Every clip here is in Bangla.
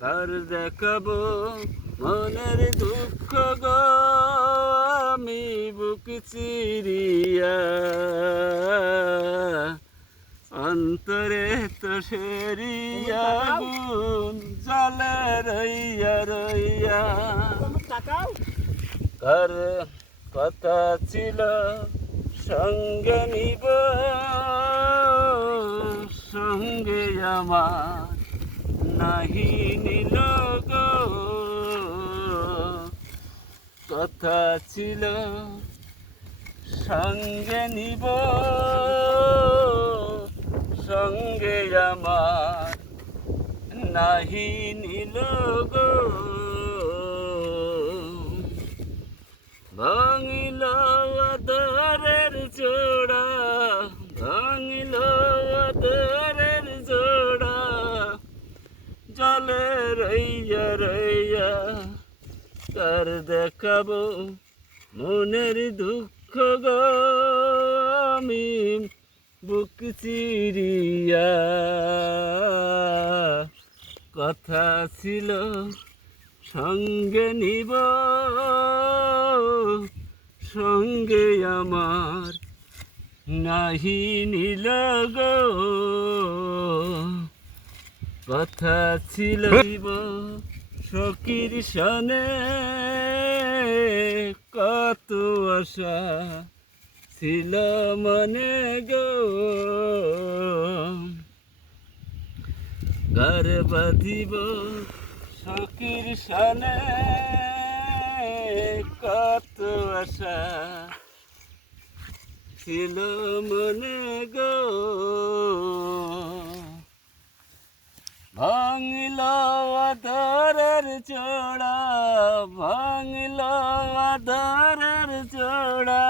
কার দেখাবো মনের দুঃখ গো, আমি বুক চিরিয়া। অন্তরে তো সেরিয়া গুণ জলে রইয়া রইয়া। কার কথা ছিল সঙ্গে নিব, সঙ্গে আমার নাহি নিল কথা ছিল সঙ্গে নিব। সঙ্গে আমার নাহি নিল জলে রইয়া রইয়া তার দেখাবো মনের দুঃখ গো। আমি বুক চিরিয়া। কথা ছিল সঙ্গে নিব, সঙ্গে আমার নাহি নিল গো। কথা ছিল সকির সনে। কত আশা ছিল মনে গো। ঘর বাঁধিব সকির সনে। কত আশা ছিল মনে গো। ভাঙিল আদরের চোড়া ভাঙিল আদরের চোড়া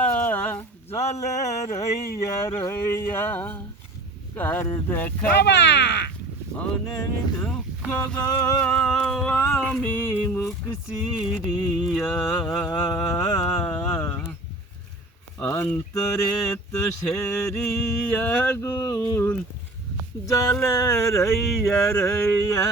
জলে রইয়া রইয়া কার দেখা মনের দুঃখ গো আমি মুখ চিরিয়া। অন্তরে তো সেরিয়া গুণ জলে রইয়া রইয়া